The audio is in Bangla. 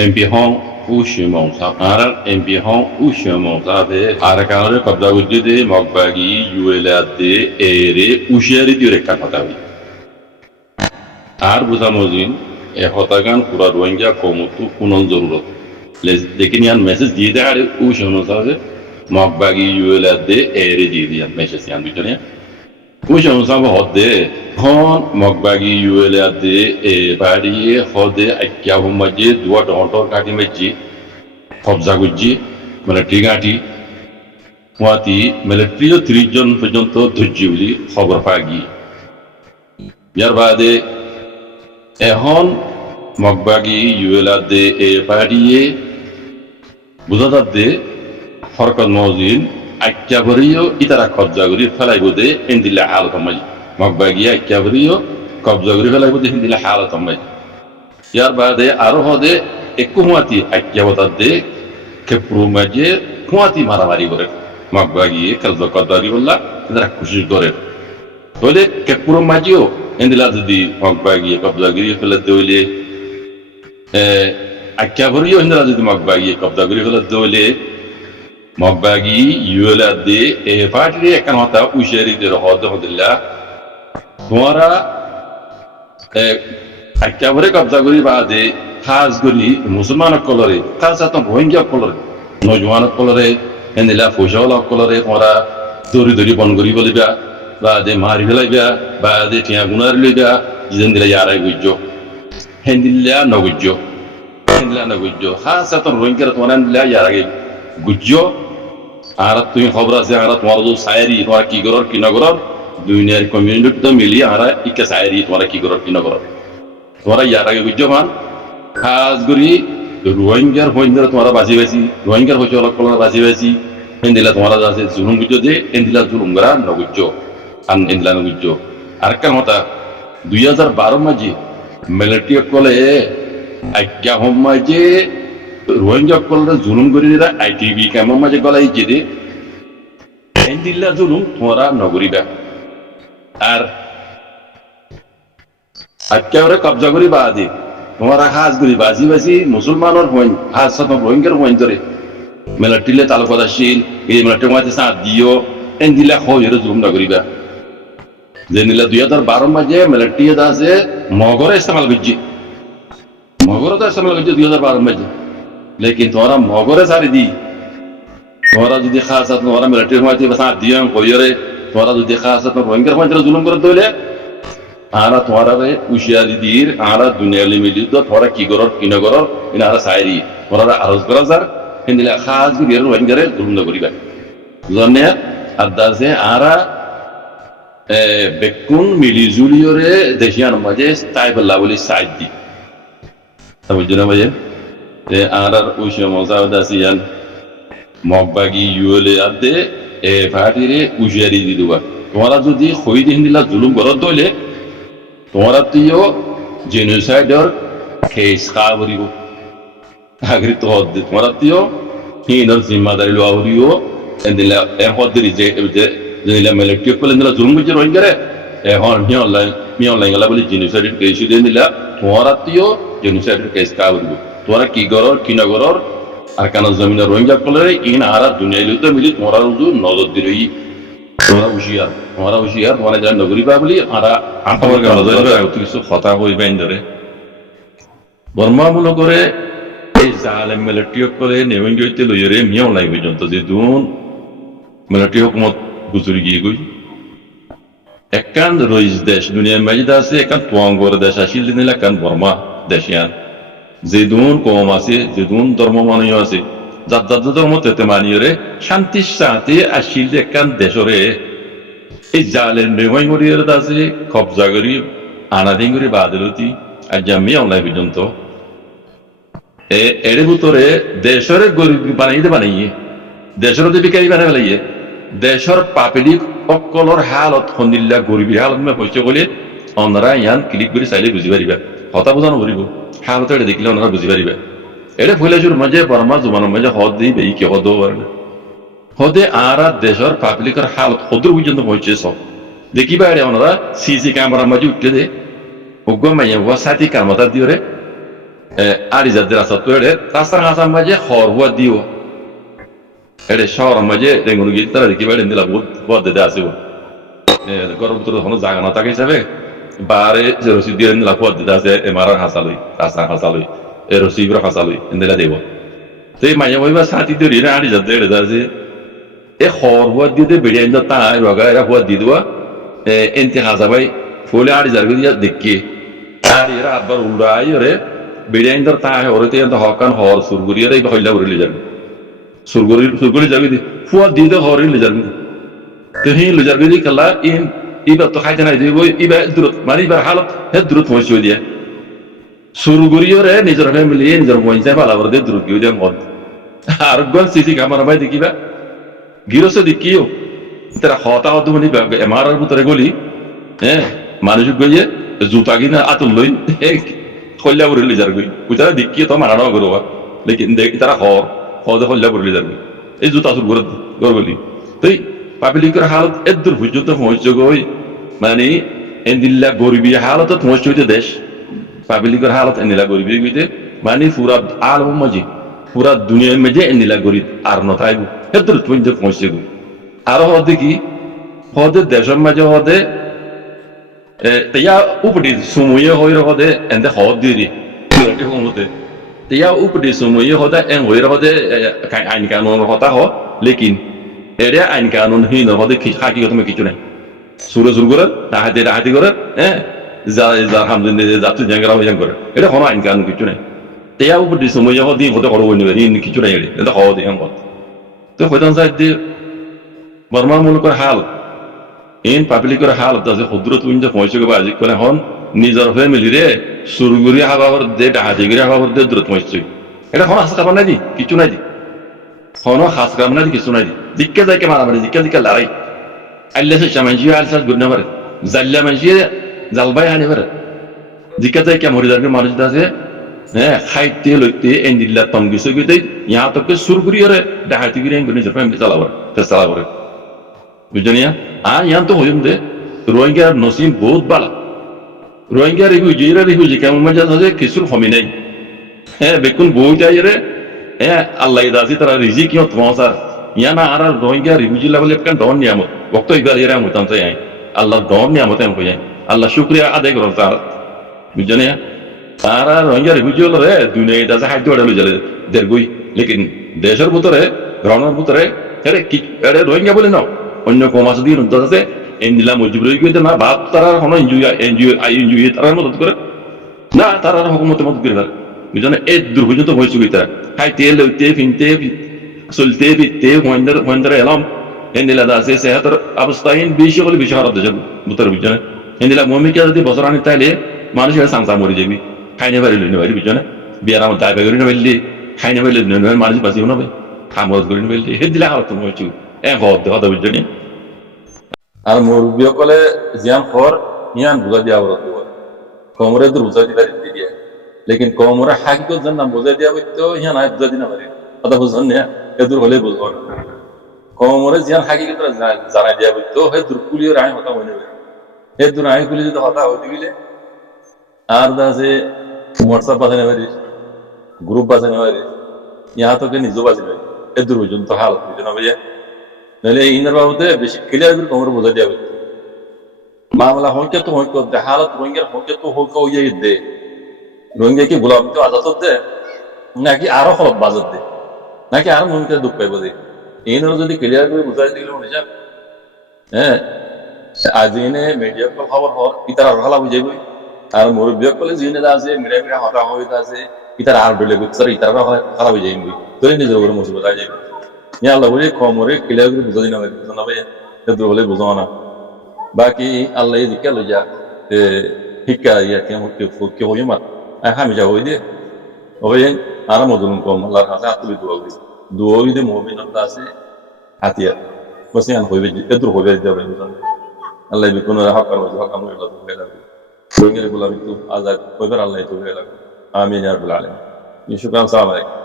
MP hong u shimong sa arar MP hong u shimong sa be arakanore kabda gujde mogbagi ULAD ere ushari dire kapatawi আর বুঝামজিন এ হতাগান পুরা রোহিঙ্গা কমতু পুনন জরুরত लेकिन यार मैसेज दिए थे आरे ऊ शोनो साहब मकबागी ULAD एरे दिए दिया मैसेज यार बिचने ऊ शोनो साहब होदे हॉन मकबागी ULAD ए बाड़ी होदे क्या हो मजे दुआ डॉटर काटी में जी কবজা গুজি মিলিটারি ঘাঁটি ওয়াতি মিলিটারিও 30 জন পর্যন্ত ধৈর্য বলি খবর পাগি ইয়ার বাদে এখন মকবাগি ULAD এ পাড়িয়ে বুঝাতে হরকত মজিন আক্যাবরিও ইতারা কবজা করি ফেলাইব দে ইন্দিলা হালত মাই মকবাগি আক্যাবরিও কবজা করি ফেলাইব দে ইন্দিলা হালত মাই ইয়ার বাদে আরো হদে একুমাতি আক্যাবতার দে কেপ্রু মাঝে কুয়াতি মারামারি করে মকবাগি কবজা কদারি বললা ইতারা খুশি করে বলে কেপ্রু মাঝেও ইন্দিলা যদি মকবাগি কবজা করি ফেলে দইলে আক্যাবরিও ইন্দিলা যদি মকবাগি কবজা করি ফেলে দইলে মকবাগি ULAD এ পার্টি একান হতা উশারিদের হদ হদিল্লা তোমারা আক্যাবরে কবজা করি বাদে খাস করি মুসলমান কলরে খাস তো রোহিঙ্গা কলরে নজওয়ান কলরে এন্দিলা ফৌজাওয়ালা কলরে তোমরা দড়ি দড়ি বন করি বলিবা বাদে মারি ফেলাইবা বাদে টিয়া গুনার লইবা জিন্দিলা ইয়ারাই গুজ্জো হেন্দিল্লা নগুজ্জো খাস তো রোহিঙ্গা তোমরা এন্দিলা ইয়ারাই গুজ্জো আর তুমি খবর আছে আর তোমার যে সাইরি তোমার কি করর কি না করর দুনিয়ার কমিউনিটি তো মিলি আর ইকা সাইরি তোমার কি করর কি না করর তোমরা ইয়ার আগে বুঝছো মান খাস করি রোহিঙ্গার হইন্দা তোমরা বাজি বাজি রোহিঙ্গার হইছে অলক কলর বাজি বাজি এন্দিলা তোমরা আছে জুলুম বুঝছো যে এন্দিলা জুলুম করা না বুঝছো আন এন্দিলা না বুঝছো আর কার মতা 2012 মাঝে মিলিটারি কলে আজ্ঞা হোম মাঝে রোহিঙ্গা কলরে জুলুম করি দিরা ITB কেমন মাঝে গলাই যেদে এন্দিল্লা জুলুম তোমরা নগরিবা আর আক্যাবরে কবজা করি বাদে তোমরা হাজ করি বাজি বাজি মুসলমানের হইন হাজ সাথে রোহিঙ্গার হইন ধরে মিলিটারিলে তালুকাত আসিল এই মিলিটারি মাঝে সাথ দিও এন্দিল্লা হইরে জুলুম নগরিবা যে নিলা 2012 মাঝে মিলিটারি আছে মগরে ইস্তেমাল করছি মগরে তো ইস্তেমাল করছি 2012 মাঝে लेकिन तुम्हारा मगरे सारी दी तुम्हारा जो देखा साथ तुम्हारा मिलिट्री में थी बस दिया कोयरे तुम्हारा जो देखा साथ रोहिंगर में तेरा जुल्म कर दो ले आरा तुम्हारा रे उशियारी दीर आरा दुनिया ले मिली तो तुम्हारा की करो इन आरा सारी तुम्हारा आरोज करा सर इन दिला खास भी रोहिंगर जुल्म न करी बाय जन्ने अद्दा से आरा बेकुन मिली जुलियोरे देशियान मजे स्टाइल लावली साइड दी समझना मजे আর ওই মজাদাসিয়ান মকবাগি ULAD এ পার্টিরে উশারি দি দিবা তোমরা যদি খই দিন দিলা জুলুম করত দইলে তোমরা তিও জেনোসাইডর কেস খাবরিও আগরি তো তোমরা তিও হিনর জিম্মাদারি লওরিও এন্দিলা এ হদরি যে যেলা মিলিটারি কলে দিলা জুলুম করে রইঙ্গারে এ হন মি অনলাইন গলা বলি জেনোসাইডর কেস দিলা তোমরা তিও জেনোসাইডর কেস খাবরিও তোরা কি করর কি না করর আর কেন জমিনে রোহিঙ্গা কলে ইন আরা দুনিয়া লিতে মিলি তোমরা রুজু নজর দিলই তোমরা হুশিয়ার তোমরা যা নগরী পাবলি আরা আন্তর নজর কিছু কথা হইবেন ধরে বর্মা মনে করে এই জালেম মিলিটারি কলে নেওয়িং হইতে লইরে মিয়াও নাই পর্যন্ত যে দুন মিলিটারি হুকুমত গুজরি গিয়ে গই একান রইজ দেশ দুনিয়ার মাঝে আছে একান তোয়াঙ্গর দেশ আসিল দিলা কান বর্মা দেশিয়ান যেদুন কম আছে যেদুন ধর্ম মানীয় আছে যার যার ধর্ম তেতে মানিয়ে শান্তির সাথে আসিল একান দেশরে এই জালের নেওয়াই গড়িয়ে আছে কবজা করি আনাদিন করি বাদলতি আর জামি অনলাইন পর্যন্ত এর ভিতরে দেশরে গরিব বানাইয়ে দেশের বিকারি বানাই ফেলাইয়ে দেশের পাবলিক অকলর হালত সন্দিল্লা গরিবীর হালত মে পয়সা বলে অনারা ইয়ান ক্লিক করে চাইলে বুঝি পারিবা হতা বোঝানো করিব হালত এটা দেখলে ওনারা বুঝি পারিবে এটা ফৈলাসুর মাঝে বর্মা জুমানোর মাঝে হদ দিই বেই কি হদ পারে হদে আর দেশের পাবলিকের হালত হদর পর্যন্ত পৌঁছে সব দেখিবা এটা ওনারা সিসি ক্যামেরার মাঝে উঠে দে ওগ্য মাইয়া সাথী কামতা দিয়ে আড়ি যাদের রাস্তা তো এড়ে রাস্তার হাসান মাঝে হরহুয়া দিও এড়ে শহর মাঝে রেঙ্গুন গিয়ে তারা দেখি বেড়ে দিলা বহুত বদ দিতে আসিব গরম তো কোনো জায়গা না থাকে হিসাবে বারে যে রসিদ দিয়ে নিলা বদ দিতে আছে এমারার হাসালই রাস্তার হাসালই এ রসিদর হাসালই এন্দেলা দেব তো এই মাঝে মাঝে সাথী ধরি না আড়ি যাদের এড়ে আছে এ হরহুয়া দিতে বেড়ে আইন তা রগা এরা হুয়া দি দেওয়া এনতে হাসাবাই ফুলে আড়ি যার দেখি আর এরা আবার উড়াই ওরে বেড়াইন ধর তা ওরে তো হকান হর সুরগুরি এর হইলা উড়ে যাবে সুরগুরি যাবি ফুয়া দিতে হরি লে যাবি তো হি লে যাবি কালা ইন ইবা তো খাইতে নাই দিব ইবা দূরত মানে ইবার হালত হে দূরত হইছে দিয়া সুরগুরি ওরে নিজের ফ্যামিলি নিজের বইছে ভালো করে দূরত গিয়ে দেন মত আর গল সিসি ক্যামেরা ভাই দেখিবা গিরসে দেখিও তারা হতা হতো মানে এমআরআর ভিতরে গলি হ্যাঁ মানুষ গিয়ে জুতা কিনা আতুল লই হল্লা করে লি যার গই উতারা দেখিয়ে তো মারানো করবা লেকিন দেখ তারা হদে হল্লা করে যার এই জুতা সুর করে গলি তুই পাবলিকের হালত এদুর পর্যন্ত পৌঁছে গই মানে এন্দিল্লা গরিবী হালত পৌঁছে হইতে দেশ পাবলিকের হালত এন্দিলা গরিবী গইতে মানে পুরা আলম মাঝে পুরা দুনিয়ার মাঝে এন্দিলা গরিব আর নথাইব এদুর পর্যন্ত পৌঁছে গই আর হদে কি হদে দেশের মাঝে হদে তিয়া উপদি sumuye hoire hode ende hodiri ke homote তিয়া উপদি sumuye hoda en hoire hode kai ain kanun hota ho lekin ere ain kanun hin hode ki haki gotme kichu নাই sure sur gore dahati gore za alhamdulillah zatu jangra ho jang gore ere hono ain kanun kichu নাই তিয়া উপদি sumuye hodi hode horo woni rin kichu নাই ende hode en hot to hodan zaidi barma mulkor hal in পাবলিকের হালত আছে হদ্রত উইন্ডে পৌঁছে গেবা আজি কোনে হন নিজের ফ্যামিলি রে সুরগুরি হাবাবর দে ডাহাদিগিরি হাবাবর দে দ্রুত পৌঁছে এটা হন হাস কারণ নাই দি কিছু নাই দি হন হাস কারণ নাই কিছু নাই দি দিক্কে যাইকে মারামারি দিক্কে লড়াই আল্লাহ সে চামাঞ্জি আলসাস গুন্না পারে জাল্লা মাঞ্জি জালবাই হানি পারে দিক্কে যাইকে মরিদার মানুষ আছে হ্যাঁ খাইতে লইতে এন্দিল্লা তম গিসে গইতে ইয়া তকে সুরগুরি রে ডাহাদিগিরি নিজের ফ্যামিলি চালাবার বুঝনিয়া यहाँ तो होयम दे रोहिंग्या नसीम बहुत बाला रोहिंग्या रिफ्यूजी केमन मजा था किसुर हमी नहीं है बेकुन बहुत आई रे है अल्लाह इदासी तरह रिजी क्यों तुम्हारा यहाँ ना आरा रोहिंग्या रिफ्यूजी लेवल का डॉन नियामत वक्त तो इबार ये रहा मुतान से यहाँ अल्लाह डॉन नियामत है हमको यहाँ अल्लाह शुक्रिया अदा करो सारा बुझनिया आरा रोहिंग्या रिफ्यूजी वाला रे दुनिया इदासे हाइट तो अड़ालू जले देर कोई लेकिन देशर बुतरे ग्राउंडर बुतरे अरे रोहिंग्या बोले ना অন্য কমাস দিয়ে উদ্যোগ আছে এন্ডিলা মজবুর হয়ে গেছে না ভাব তারা কোনো এনজিও তারা মদত করে না তারা হুকুমতের মদত করে বুঝলেন এই দুর্পর্যন্ত হয়েছে তারা খাইতে লইতে ফিনতে চলতে ফিরতে হইন্দার এলাম এন্ডিলা আছে সেহাতের অবস্থাহীন বেশি হলে বেশি খারাপ দেশের বুতরে বুঝলেন এন্ডিলা মমিকা যদি বছর আনি তাইলে মানুষের সাংসা মরে যাবি খাইনে পারি লইনে পারি বুঝলেন বিয়ার আমার দায় করি না পারলি খাইনে পারলে মানুষ বাঁচিও না ভাই খামত করি না পারলি হে দিলে খারাপ তুমি হয়েছে হতে বুঝলি আর মুরব্বী সকলে জিয়ান খর ইয়ান বুঝা দিয়া বরত কমরে তো বুঝা দিতে দিয়ে লেকিন কমরে হাকি তো জান না বুঝা দিয়া তো ইয়ান আয় বুঝা দিনা পারে কথা বুঝন না এদুর হলে বুঝবো না কমরে জিয়ান হাকি তো জানাই দিয়া তো হে দুরকুলিও রায় হতা হইনে হে দুর আই কুলি যদি হতা হইতে গেলে আর দাসে হোয়াটসঅ্যাপ বাজানে পারি গ্রুপ বাজানে পারি ইয়া তো কে নিজে বাজানে এদুর পর্যন্ত হাল বুঝে না ভাইয়া নাহলে ইনার বাবুতে বেশি ক্লিয়ার করে কোমরে বোঝা যাবে মামলা হইকে তো হইকে হালত রোহিঙ্গার হইকে তো হইকে হইয়া দে রোহিঙ্গা কি গোলাম তো আজাদ দে নাকি আরো হলত বাজার দে নাকি আরো মমিকে দুঃখ পাইব দে ইনার যদি ক্লিয়ার করে বুঝাই দিলে মনে যান হ্যাঁ আজ এনে মিডিয়া খবর হর ইতার আর হালা বুঝাইব আর মুরব্বী কলে জিনে আছে মিডিয়া হতা হইতা আছে ইতার আর ডলে গুছার ইতার হালা বুঝাইব তোরে নিজের উপরে মুসিবত আই যাবে ইয়া আল্লাহ বলে কমরে ক্লিয়ার করে বুঝা দিনা বুঝা না ভাই এদুর হলে বুঝা না বাকি আল্লাহ দিকে লইয়া শিক্ষা ইয়া কে হই মাত আমি যা হই দে ওই আর মদুন কম আল্লাহর কাছে আতুলি দোয়া দে মুমিনত আছে হাতিয়া বসে আন হইবে এদুর হইবে যাবে আল্লাহ বিকুন হক আর হক আমল আল্লাহ হয়ে যাবে রোহিঙ্গা গুলা কিন্তু আজাদ হইবার আল্লাহ তো হয়ে যাবে আমিন ইয়া রাব্বুল আলামিন শুকরান সালাম আলাইকুম